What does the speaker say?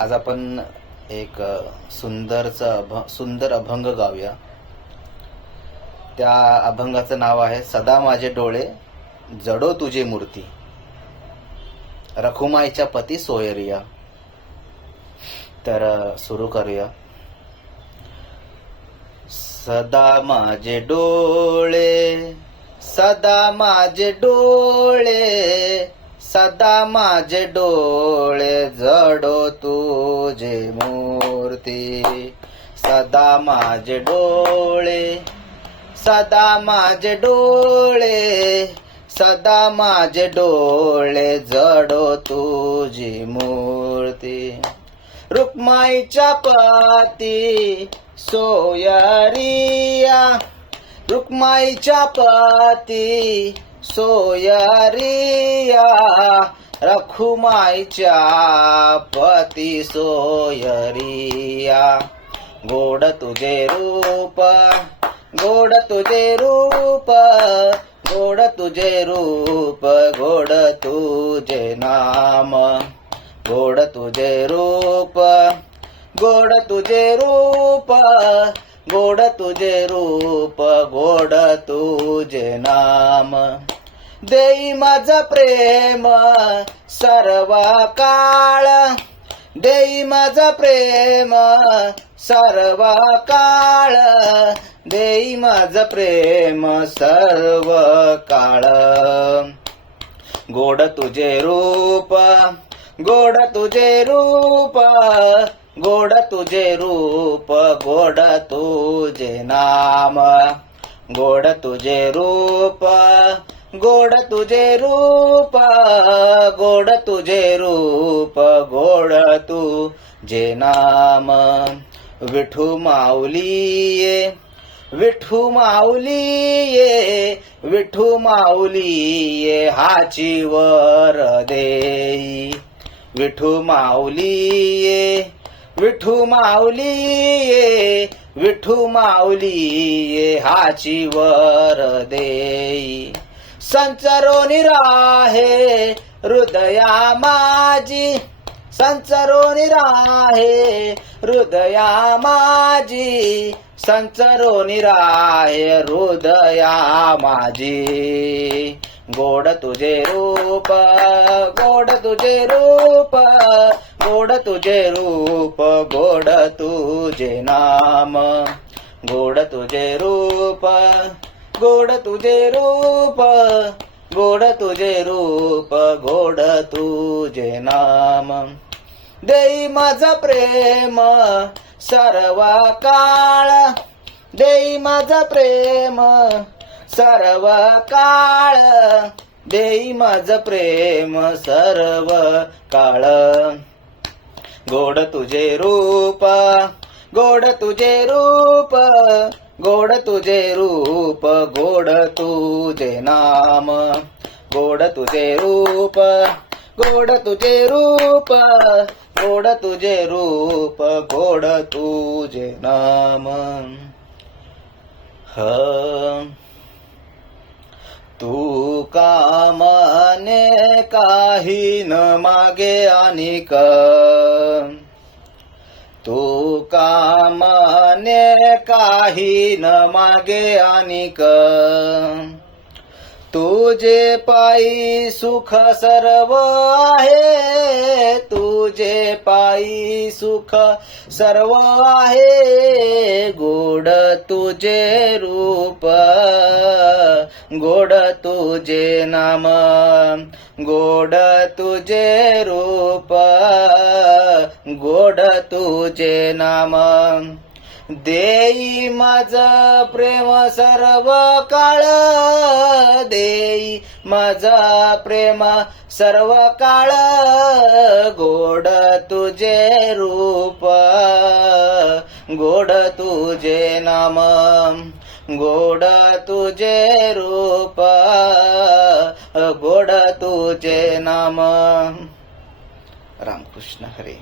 आज आपण एक सुंदर अभंग गाऊया. त्या अभंगाचं नाव आहे सदा माझे डोळे जडो तुझी मूर्ती, रखुमाईच्या पती सोयरिया. तर सुरू करूया. सदा माझे डोळे, सदा माझे डोळे, सदा माझे डोळे जडो तुझे मूर्ती. सदा माझे डोळे, सदा माझे डोळे, सदा माझे डोळे जडो तुझी मूर्ती. रुक्माईच्या पती सोयरिया, रुक्माईच्या पती सोयरिया, रखुमाईच्या पती सोयरिया. गोड तुझे रूप, गोड तुझे रूप, गोड तुझे रूप, गोड तुझे नाम. गोड तुझे रूप, गोड तुझे रूप, गोड तुझे रूप, गोड तुझे नाम. देई माझं प्रेम सर्व काळ, देई माझं प्रेम सर्व काळ, देई माझं प्रेम सर्व काळ. गोड तुझे रूप, गोड तुझे रूप, गोड तुझे रूप, गोड तुझे नाम. गोड तुझे रूप, गोड तुझे रूप, गोड तुझे रूप, गोड तुझे नाम. विठू माऊली, विठू माऊली, विठू माऊली हाची वर देई. विठू माऊली, विठू माऊली, विठू माऊली हाची वर देई. संचरोनी राहे हृदया माझी, संचरोनी राहे हृदया माझी, संचरोनी राहे हृदया माझी. गोड तुझे रूप, गोड तुझे रूप, गोड तुझे रूप, गोड तुझे नाम. गोड तुझे रूप, गोड तुझे रूप, गोड तुझे रूप, गोड तुझे नाम. देई माझं प्रेम सर्व काळ, देई माझं प्रेम सर्व काळ, देई माझं प्रेम सर्व काळ. गोड तुझे रूप, गोड तुझे रूप, गोड तुझे रूप, गोड तुझे नाम. गोड तुझे रूप, गोड तुझे रूप, गोड तुझे रूप, गोड तुझे नाम. तू कामाने काही न मागे आणिक, तू कामाने काही न मागे आणिक, तुझे पायी सुख सर्व आहे, तुझे पायी सुख सर्व आहे. गोड तुझे रूप, गोड तुझे नाम, गोड तुझे रूप, गोड तुझे नाम. देई माझं प्रेम सर्व काळ, देई माझं प्रेम सर्व काळ. गोड तुझे रूप, गोड तुझे नाम, गोड तुझे रूप, गोड तुझे नाम. रामकृष्ण हरी.